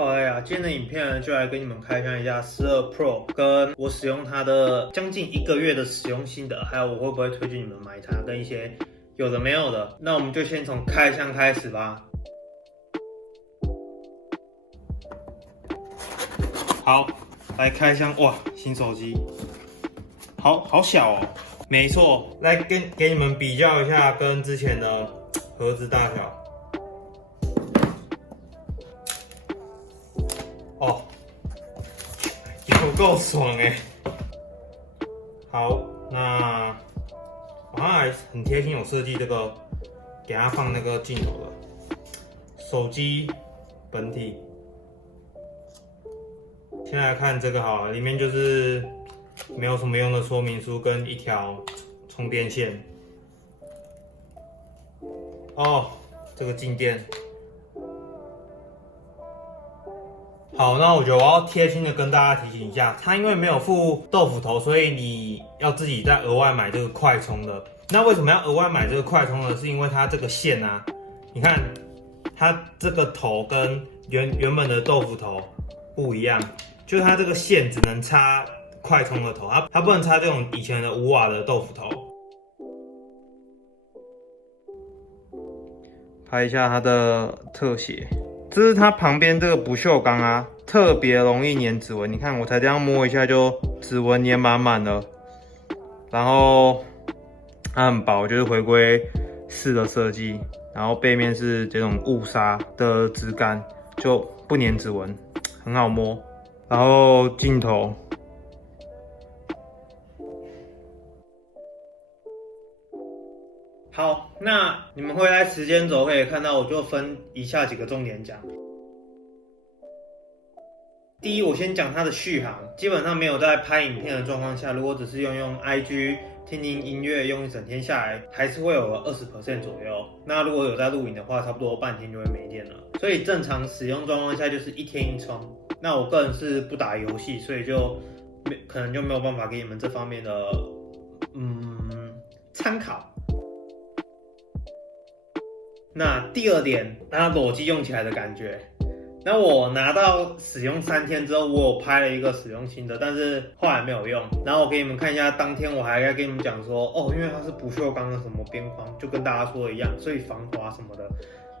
好了呀，今天的影片呢，就来跟你们开箱一下12 Pro，跟我使用它的将近1个月的使用心得，还有我会不会推荐你们买它，跟一些有的没有的。那我们就先从开箱开始吧。好，来开箱，哇，新手机，好小哦。没错，来给你们比较一下跟之前的盒子大小。哦，有够爽哎！好，那我好像还很贴心，有设计这个给它放那个镜头的手机本体。先来看这个好了，里面就是没有什么用的说明书跟一条充电线。哦，这个静电。好，那我觉得我要贴心的跟大家提醒一下，它因为没有附豆腐头，所以你要自己再额外买这个快充的。那为什么要额外买这个快充呢？是因为它这个线啊，你看它这个头跟原本的豆腐头不一样，就是它这个线只能插快充的头，它不能插这种以前的5瓦的豆腐头。拍一下它的特写。这是它旁边这个不锈钢啊，特别容易粘指纹。你看，我才这样摸一下就指纹粘满满了。然后它很薄，就是回归式的设计。然后背面是这种雾纱的质感，就不粘指纹，很好摸。然后镜头。好，那你们会在时间轴可以看到，我就分以下几个重点讲。第一，我先讲它的续航，基本上没有在拍影片的状况下，如果只是用 IG 听音乐，用一整天下来，还是会有20% 左右。那如果有在录影的话，差不多半天就会没电了。所以正常使用状况下就是1天1充。那我个人是不打游戏，所以可能就没有办法给你们这方面的参考。那第二点，它裸机用起来的感觉。那我拿到使用3天之后，我有拍了一个使用心得，但是后来没有用。然后我给你们看一下，当天我还在跟你们讲说，哦，因为它是不锈钢的什么边框，就跟大家说的一样，所以防滑什么的。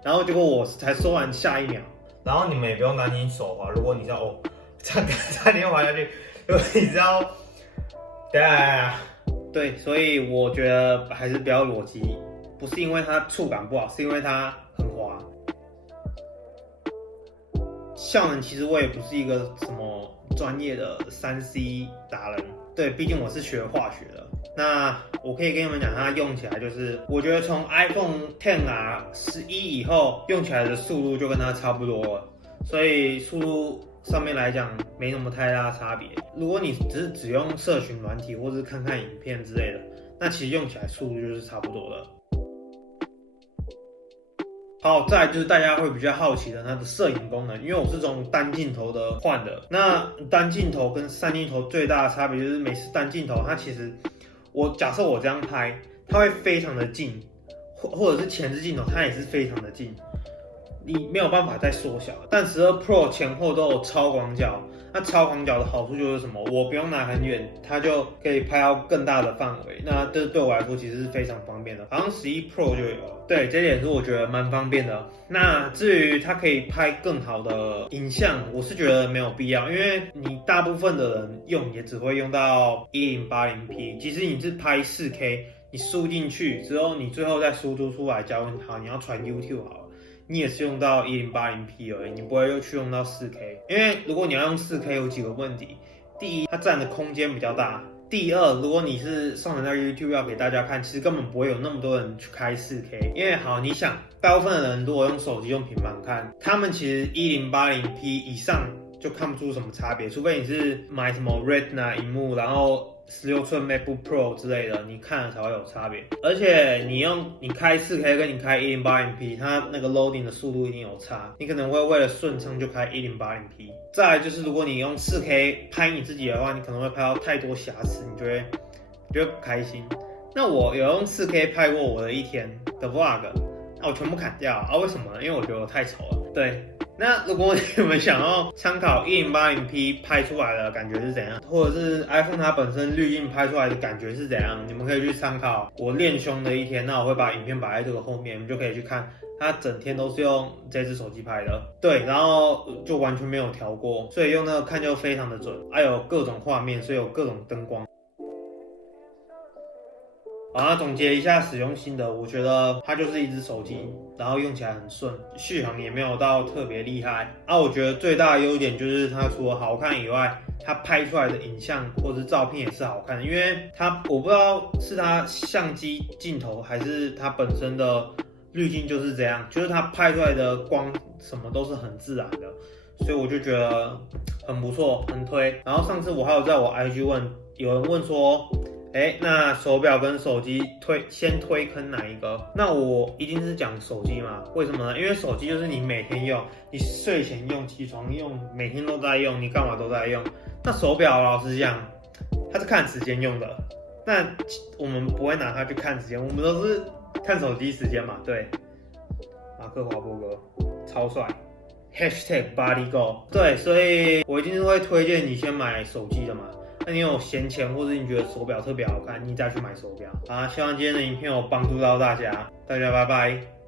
然后结果我才说完下一秒，然后你们也不用担心手滑，如果你知道差点滑下去，如果你知道，对，所以我觉得还是不要裸机。不是因为它触感不好，是因为它很滑。效能其实我也不是一个什么专业的3C 达人，对，毕竟我是学化学的。那我可以跟你们讲，它用起来就是，我觉得从 iPhone XR 11以后用起来的速度就跟它差不多了，所以速度上面来讲没什么太大的差别。如果你只用社群软体或是看看影片之类的，那其实用起来速度就是差不多的。好，再来就是大家会比较好奇的它的摄影功能，因为我是从单镜头的换的。那单镜头跟3镜头最大的差别就是，每次单镜头它其实，假设我这样拍，它会非常的近，或者是前置镜头它也是非常的近，你没有办法再缩小。但12 Pro 前后都有超广角，那超广角的好处就是什么？我不用拿很远，它就可以拍到更大的范围。那这对我来说其实是非常方便的，好像11 Pro 就有。对，这点是我觉得蛮方便的。那至于它可以拍更好的影像，我是觉得没有必要，因为你大部分的人用也只会用到1080p。即使你是拍4K，你输进去之后，你最后再输出来，假如你要传 YouTube 好了，你也是用到1080p 而已，你不会又去用到4K。因为如果你要用4K，有几个问题：第一，它占的空间比较大；第二，如果你是上传到 YouTube 要给大家看，其实根本不会有那么多人去开4K。因为好，你想，大部分的人如果用手机、用平板看，他们其实1080p 以上就看不出什么差别，除非你是买什么 Retina 荧幕，然后16寸 MacBook Pro 之类的，你看了才会有差别。而且你开 4K 跟你开1080p， 它那个 loading 的速度一定有差，你可能会为了顺畅就开1080p。再来就是如果你用 4K 拍你自己的话，你可能会拍到太多瑕疵，你就会不开心。那我有用 4K 拍过我的一天的 vlog， 那我全部砍掉啊？为什么呢？因为我觉得我太丑了。对。那如果你们想要参考 1080P 拍出来的感觉是怎样，或者是 iPhone 它本身滤镜拍出来的感觉是怎样，你们可以去参考我练胸的一天，那我会把影片摆在这个后面，你们就可以去看，它整天都是用这只手机拍的，对，然后就完全没有调过，所以用那个看就非常的准，还有各种画面，所以有各种灯光。好，那总结一下使用心得，我觉得它就是一只手机，然后用起来很顺，续航也没有到特别厉害。我觉得最大的优点就是它除了好看以外，它拍出来的影像或者是照片也是好看的，因为我不知道是它相机镜头还是它本身的滤镜就是这样，就是它拍出来的光什么都是很自然的，所以我就觉得很不错，很推。然后上次我还有在我 IG 有人问说，那手表跟手机先推坑哪一个？那我一定是讲手机嘛？为什么呢？因为手机就是你每天用，你睡前用，起床用，每天都在用，你干嘛都在用。那手表老实讲，它是看时间用的。那我们不会拿它去看时间，我们都是看手机时间嘛。对，马克华伯格超帅。#BodyGo 对，所以我一定是会推荐你先买手机的嘛。那你有闲钱，或者你觉得手表特别好看，你再去买手表。好，希望今天的影片有帮助到大家，大家拜拜。